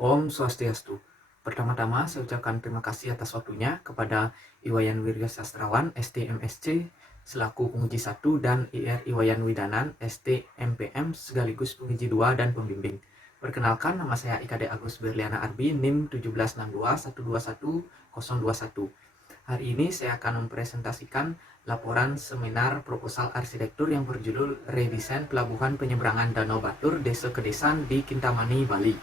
Om Swastiastu. Pertama-tama saya ucapkan terima kasih atas waktunya kepada Iwayan Wirya Sastrawan, STMSC, selaku penguji 1 dan IR Iwayan Widanan, STMPM, sekaligus penguji 2 dan pembimbing. Perkenalkan, nama saya IKD Agus Berliana Arbi, NIM 1762121. Hari ini saya akan mempresentasikan laporan seminar proposal arsitektur yang berjudul Redesain Pelabuhan Penyeberangan Danau Batur, Desa Kedesan di Kintamani, Bali.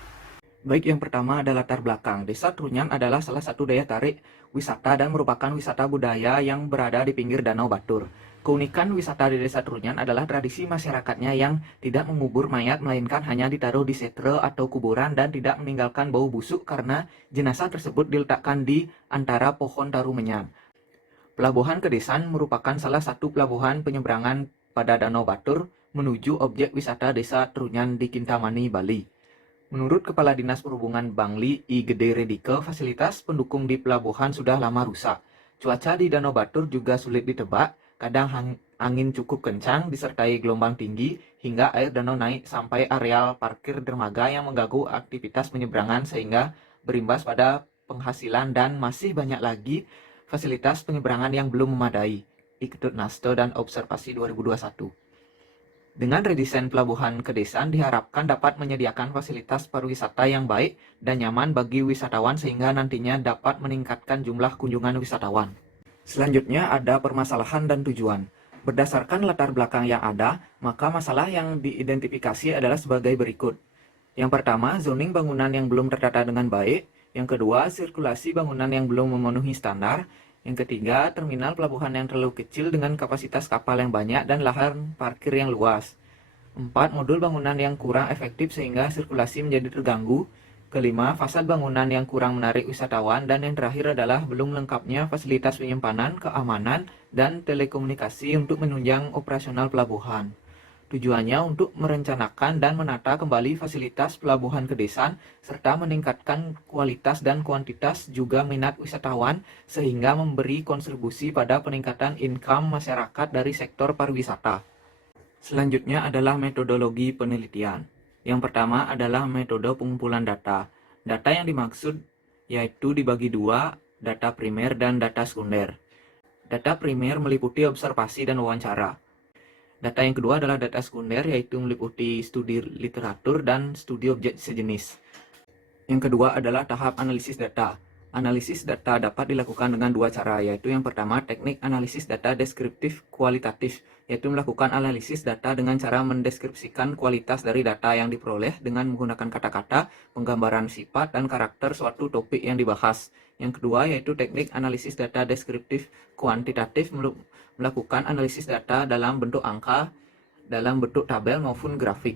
Baik, yang pertama adalah latar belakang. Desa Trunyan adalah salah satu daya tarik wisata dan merupakan wisata budaya yang berada di pinggir Danau Batur. Keunikan wisata di Desa Trunyan adalah tradisi masyarakatnya yang tidak mengubur mayat, melainkan hanya ditaruh di setre atau kuburan dan tidak meninggalkan bau busuk karena jenazah tersebut diletakkan di antara pohon tarumenyan. Pelabuhan Kedesan merupakan salah satu pelabuhan penyeberangan pada Danau Batur menuju objek wisata Desa Trunyan di Kintamani, Bali. Menurut Kepala Dinas Perhubungan Bangli, I Gede Redike, fasilitas pendukung di pelabuhan sudah lama rusak. Cuaca di Danau Batur juga sulit ditebak, kadang angin cukup kencang disertai gelombang tinggi hingga air danau naik sampai areal parkir dermaga yang mengganggu aktivitas penyeberangan sehingga berimbas pada penghasilan dan masih banyak lagi fasilitas penyeberangan yang belum memadai. Iketut Nasto dan Observasi 2021. Dengan redesain pelabuhan Kedesan diharapkan dapat menyediakan fasilitas pariwisata yang baik dan nyaman bagi wisatawan sehingga nantinya dapat meningkatkan jumlah kunjungan wisatawan. Selanjutnya ada permasalahan dan tujuan. Berdasarkan latar belakang yang ada, maka masalah yang diidentifikasi adalah sebagai berikut. Yang pertama, zoning bangunan yang belum tertata dengan baik. Yang kedua, sirkulasi bangunan yang belum memenuhi standar. Yang ketiga, terminal pelabuhan yang terlalu kecil dengan kapasitas kapal yang banyak dan lahan parkir yang luas. 4. Modul bangunan yang kurang efektif sehingga sirkulasi menjadi terganggu. Kelima, fasad bangunan yang kurang menarik wisatawan. Dan yang terakhir adalah belum lengkapnya fasilitas penyimpanan, keamanan, dan telekomunikasi untuk menunjang operasional pelabuhan. Tujuannya untuk merencanakan dan menata kembali fasilitas pelabuhan Kedesan, serta meningkatkan kualitas dan kuantitas juga minat wisatawan, sehingga memberi kontribusi pada peningkatan income masyarakat dari sektor pariwisata. Selanjutnya adalah metodologi penelitian. Yang pertama adalah metode pengumpulan data. Data yang dimaksud yaitu dibagi dua, data primer dan data sekunder. Data primer meliputi observasi dan wawancara. Data yang kedua adalah data sekunder, yaitu meliputi studi literatur dan studi objek sejenis. Yang kedua adalah tahap analisis data. Analisis data dapat dilakukan dengan dua cara, yaitu yang pertama teknik analisis data deskriptif kualitatif, yaitu melakukan analisis data dengan cara mendeskripsikan kualitas dari data yang diperoleh dengan menggunakan kata-kata, penggambaran sifat, dan karakter suatu topik yang dibahas. Yang kedua yaitu teknik analisis data deskriptif kuantitatif, melakukan analisis data dalam bentuk angka, dalam bentuk tabel maupun grafik.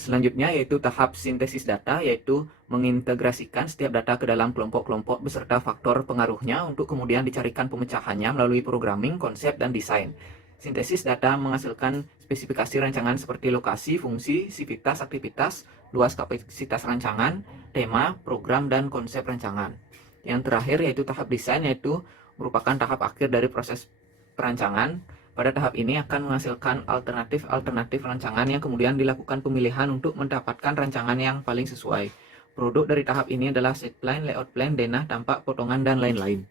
Selanjutnya yaitu tahap sintesis data, yaitu mengintegrasikan setiap data ke dalam kelompok-kelompok beserta faktor pengaruhnya untuk kemudian dicarikan pemecahannya melalui programming, konsep, dan desain. Sintesis data menghasilkan spesifikasi rancangan seperti lokasi, fungsi, sivitas, aktivitas, luas kapasitas rancangan, tema, program, dan konsep rancangan. Yang terakhir yaitu tahap desain, yaitu merupakan tahap akhir dari proses perancangan. Pada tahap ini akan menghasilkan alternatif-alternatif rancangan yang kemudian dilakukan pemilihan untuk mendapatkan rancangan yang paling sesuai. Produk dari tahap ini adalah set plan, layout plan, denah, tampak, potongan, dan lain-lain.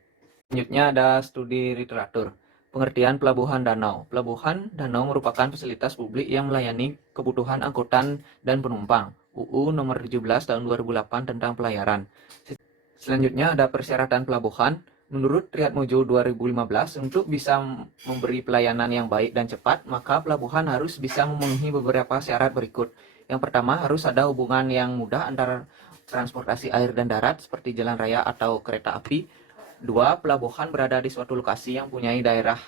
Selanjutnya ada studi literatur. Pengertian pelabuhan danau. Pelabuhan danau merupakan fasilitas publik yang melayani kebutuhan angkutan dan penumpang. UU nomor 17 tahun 2008 tentang pelayaran. Selanjutnya ada persyaratan pelabuhan. Menurut Triatmojo 2015, untuk bisa memberi pelayanan yang baik dan cepat, maka pelabuhan harus bisa memenuhi beberapa syarat berikut. Yang pertama, harus ada hubungan yang mudah antara transportasi air dan darat seperti jalan raya atau kereta api. Dua, pelabuhan berada di suatu lokasi yang punya daerah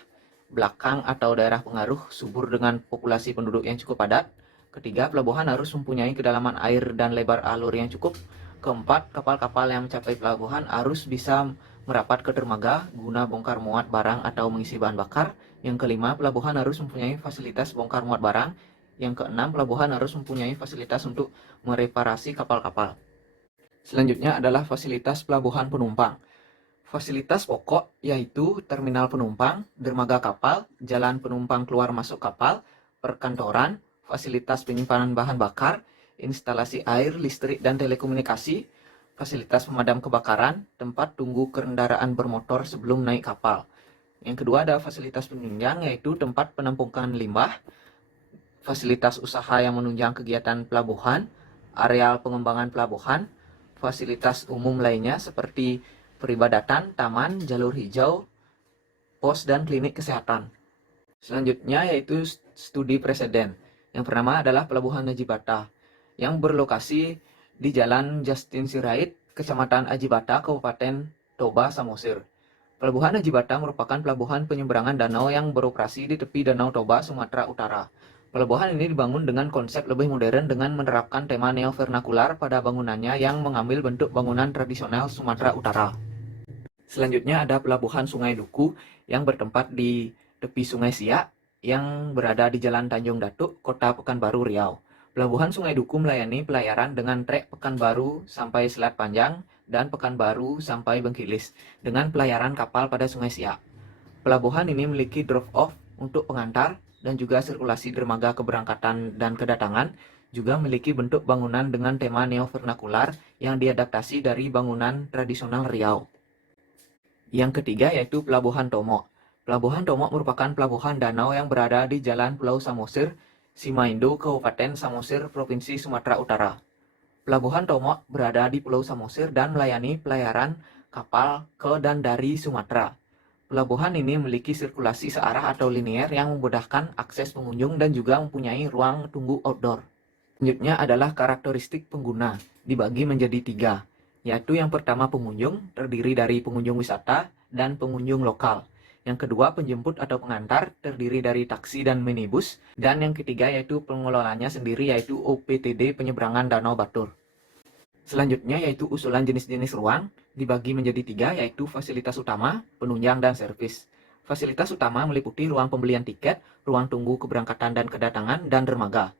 belakang atau daerah pengaruh subur dengan populasi penduduk yang cukup padat. Ketiga, pelabuhan harus mempunyai kedalaman air dan lebar alur yang cukup. Keempat, kapal-kapal yang mencapai pelabuhan harus bisa merapat ke dermaga guna bongkar muat barang atau mengisi bahan bakar. Yang kelima, pelabuhan harus mempunyai fasilitas bongkar muat barang. Yang keenam, pelabuhan harus mempunyai fasilitas untuk mereparasi kapal-kapal. Selanjutnya adalah fasilitas pelabuhan penumpang. Fasilitas pokok yaitu terminal penumpang, dermaga kapal, jalan penumpang keluar masuk kapal, perkantoran, fasilitas penyimpanan bahan bakar, instalasi air, listrik, dan telekomunikasi, fasilitas pemadam kebakaran, tempat tunggu kendaraan bermotor sebelum naik kapal. Yang kedua ada fasilitas penunjang, yaitu tempat penampungan limbah, fasilitas usaha yang menunjang kegiatan pelabuhan, areal pengembangan pelabuhan, fasilitas umum lainnya seperti peribadatan, taman, jalur hijau, pos, dan klinik kesehatan. Selanjutnya yaitu studi preseden. Yang pertama adalah Pelabuhan Ajibata yang berlokasi di Jalan Justin Sirait, Kecamatan Ajibata, Kabupaten Toba, Samosir. Pelabuhan Ajibata merupakan pelabuhan penyeberangan danau yang beroperasi di tepi Danau Toba, Sumatera Utara. Pelabuhan ini dibangun dengan konsep lebih modern dengan menerapkan tema neo-vernakular pada bangunannya yang mengambil bentuk bangunan tradisional Sumatera Utara. Selanjutnya ada Pelabuhan Sungai Duku yang bertempat di tepi Sungai Siak yang berada di Jalan Tanjung Datuk, Kota Pekanbaru, Riau. Pelabuhan Sungai Duku melayani pelayaran dengan trek Pekanbaru sampai Selat Panjang dan Pekanbaru sampai Bengkilis dengan pelayaran kapal pada Sungai Siak. Pelabuhan ini memiliki drop-off untuk pengantar dan juga sirkulasi dermaga keberangkatan dan kedatangan, juga memiliki bentuk bangunan dengan tema neo-vernakular yang diadaptasi dari bangunan tradisional Riau. Yang ketiga yaitu Pelabuhan Tomok. Pelabuhan Tomok merupakan pelabuhan danau yang berada di Jalan Pulau Samosir, Simaindo, Kabupaten Samosir, Provinsi Sumatera Utara. Pelabuhan Tomok berada di Pulau Samosir dan melayani pelayaran kapal ke dan dari Sumatera. Pelabuhan ini memiliki sirkulasi searah atau linier yang memudahkan akses pengunjung dan juga mempunyai ruang tunggu outdoor. Selanjutnya adalah karakteristik pengguna, dibagi menjadi 3, yaitu yang pertama pengunjung, terdiri dari pengunjung wisata dan pengunjung lokal. Yang kedua penjemput atau pengantar, terdiri dari taksi dan minibus. Dan yang ketiga yaitu pengelolanya sendiri, yaitu OPTD Penyeberangan Danau Batur. Selanjutnya yaitu usulan jenis-jenis ruang, dibagi menjadi 3, yaitu fasilitas utama, penunjang, dan servis. Fasilitas utama meliputi ruang pembelian tiket, ruang tunggu keberangkatan dan kedatangan, dan dermaga.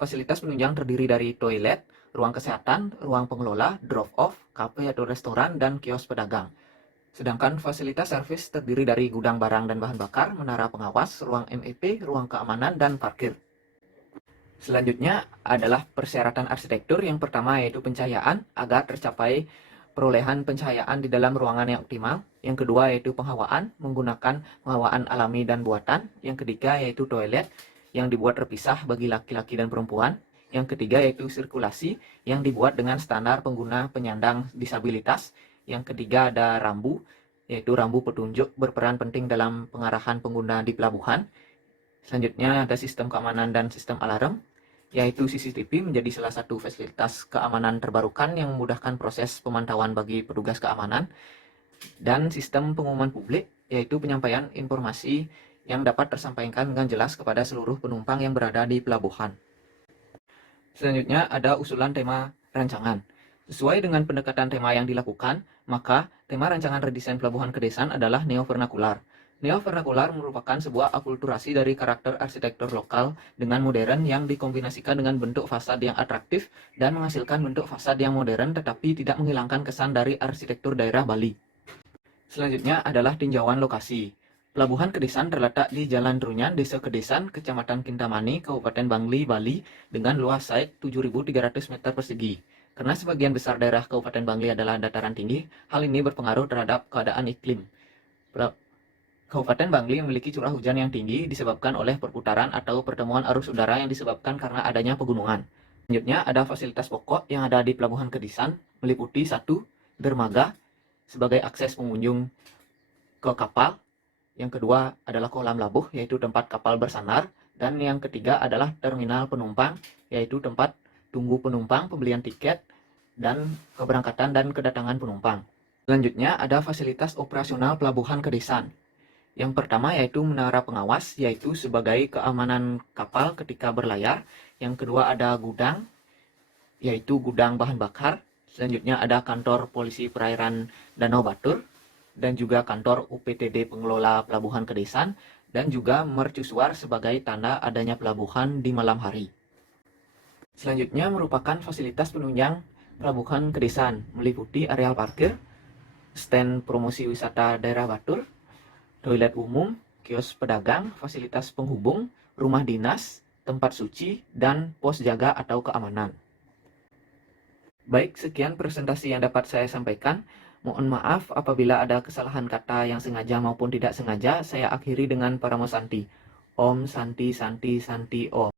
Fasilitas penunjang terdiri dari toilet, ruang kesehatan, ruang pengelola, drop-off, kafe atau restoran, dan kios pedagang. Sedangkan fasilitas servis terdiri dari gudang barang dan bahan bakar, menara pengawas, ruang MEP, ruang keamanan, dan parkir. Selanjutnya adalah persyaratan arsitektur. Yang pertama yaitu pencahayaan agar tercapai perolehan pencahayaan di dalam ruangan yang optimal. Yang kedua yaitu penghawaan menggunakan penghawaan alami dan buatan. Yang ketiga yaitu toilet yang dibuat terpisah bagi laki-laki dan perempuan. Yang ketiga yaitu sirkulasi yang dibuat dengan standar pengguna penyandang disabilitas. Yang ketiga ada rambu, yaitu rambu petunjuk berperan penting dalam pengarahan pengguna di pelabuhan. Selanjutnya ada sistem keamanan dan sistem alarm, yaitu CCTV menjadi salah satu fasilitas keamanan terbarukan yang memudahkan proses pemantauan bagi petugas keamanan. Dan sistem pengumuman publik, yaitu penyampaian informasi yang dapat tersampaikan dengan jelas kepada seluruh penumpang yang berada di pelabuhan. Selanjutnya ada usulan tema rancangan. Sesuai dengan pendekatan tema yang dilakukan, maka tema rancangan redesain Pelabuhan Kedesan adalah neo-vernakular. Neo-vernakular merupakan sebuah akulturasi dari karakter arsitektur lokal dengan modern yang dikombinasikan dengan bentuk fasad yang atraktif dan menghasilkan bentuk fasad yang modern tetapi tidak menghilangkan kesan dari arsitektur daerah Bali. Selanjutnya adalah tinjauan lokasi. Pelabuhan Kedesan terletak di Jalan Trunyan, Desa Kedesan, Kecamatan Kintamani, Kabupaten Bangli, Bali, dengan luas site 7.300 meter persegi. Karena sebagian besar daerah Kabupaten Bangli adalah dataran tinggi, hal ini berpengaruh terhadap keadaan iklim. Kabupaten Bangli memiliki curah hujan yang tinggi disebabkan oleh perputaran atau pertemuan arus udara yang disebabkan karena adanya pegunungan. Selanjutnya ada fasilitas pokok yang ada di Pelabuhan Kedesan, meliputi 1. Dermaga sebagai akses pengunjung ke kapal. Yang kedua adalah kolam labuh, yaitu tempat kapal bersandar. Dan yang ketiga adalah terminal penumpang, yaitu tempat tunggu penumpang, pembelian tiket, dan keberangkatan dan kedatangan penumpang. Selanjutnya ada fasilitas operasional Pelabuhan Kedesan. Yang pertama yaitu menara pengawas, yaitu sebagai keamanan kapal ketika berlayar. Yang kedua ada gudang, yaitu gudang bahan bakar. Selanjutnya ada kantor polisi perairan Danau Batur, dan juga kantor UPTD pengelola Pelabuhan Kedesan, dan juga mercusuar sebagai tanda adanya pelabuhan di malam hari. Selanjutnya merupakan fasilitas penunjang Pelabuhan Kedesan, meliputi areal parkir, stand promosi wisata daerah Batur, toilet umum, kios pedagang, fasilitas penghubung, rumah dinas, tempat suci, dan pos jaga atau keamanan. Baik, sekian presentasi yang dapat saya sampaikan. Mohon maaf apabila ada kesalahan kata yang sengaja maupun tidak sengaja. Saya akhiri dengan Paramo Santi. Om Santi Santi Santi Om.